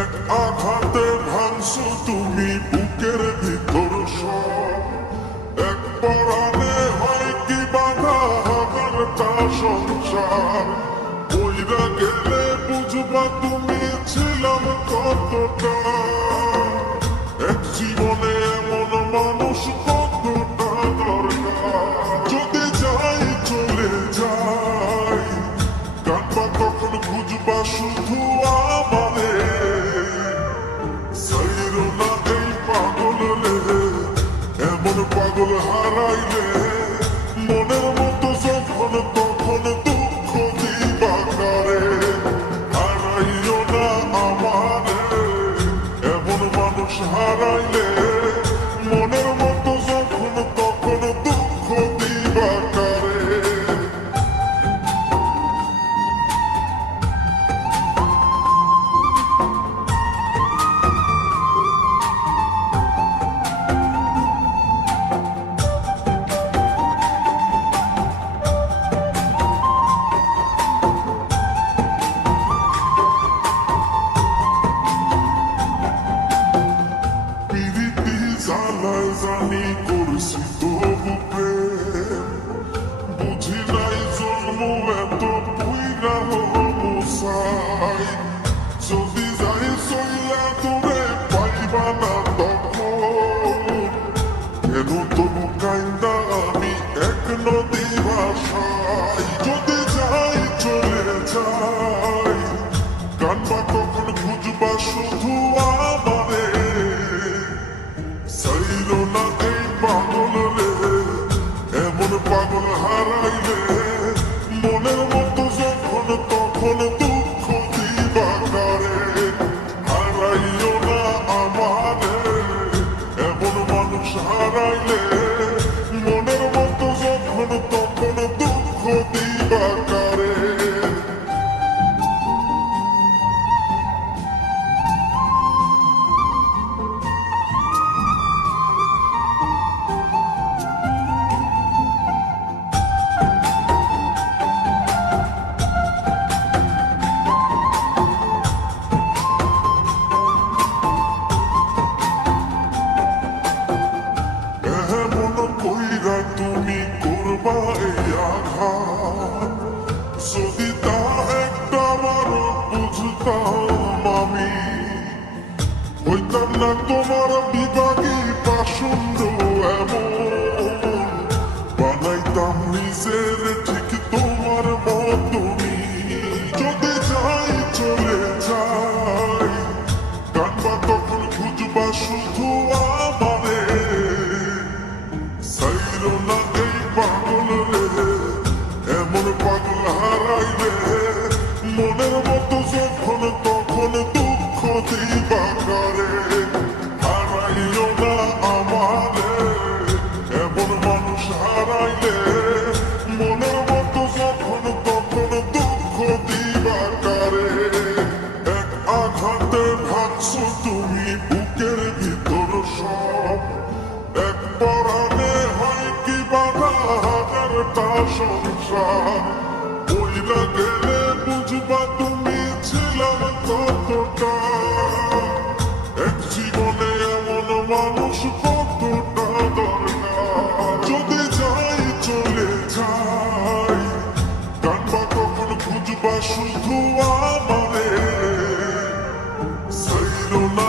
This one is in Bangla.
এক আঘাতে ভাঙছো তুমি বুকের ভিতর সব, এক পরাণে হয় কি বাধা হাজারটা সংসার। বইরা গেলে বুঝবা তুমি ছিলাম কতটা, এক জীবনে এমন মানুষ কতটা দরকার। যদি যাই চলে যাই কাঁদবা তখন বুঝবা শুধু আমারে। সাইরো না এই পাগল রে, এমন পাগল হারাইলে মনের মতো যখন তখন দুঃখ দিবা কারে। হারাইও না আমারে, এমন মানুষ হারাইলে মনের মতো যখন তখন দুঃখ দিবা কারে। জ্বালায় জানি করছি তবু প্রেম, বুঝি নাই জন্ম এত পুইরা মুসাই। যদি যাই চইলা তোরে পাইবা না তখন, কেন তবু কাইন্দা আমি এক নদী ভাষাই। যদি যাই চলে যাই কানবা তখন খুঁজবা শুধু আমারে। সাইরো না এই পাগল রে, এমন পাগল হারাইলে মনের মতো যখন তখন দুঃখ দিবা কারে। হারাইও না আমারে, এমন মানুষ হারাইলে মনের মতো যখন তখন দুঃখ দিবা কারে। কইরা তুমি করবা এই আঘাত, যদি তা একটা বারো বুঝতাম আমি, হইতাম না তোমার বিভাগী পাশুন্ড এমন। বানাইতাম নিজের ঠিক তোমার মতনি। যদি যাই চলে যাই কানবা তখন খুঁজবা শুধু আমারে। সাইরো না এই পাগল রে, এমন পাগল হারাইলে মনের মতো যখন তখন দুঃখ দিবা কারে। হারাইও না আমারে, এমন মানুষ হারাইলে মনের মতো যখন তখন দুঃখ দিবা কারে। এক আঘাতে ভাঙছো তুমি বুকের ভিতর সব, এক পরাণে হয় কি বাধা হাজারটা সংসার। বইলা গেলে বুঝবা তুমি ছিলাম কতটা, এক জীবনে এমন মানুষ কতটা দরকার। যদি যাই চলে যাই কানবা তখন খুঁজবা শুধু আমারে। সাইরো না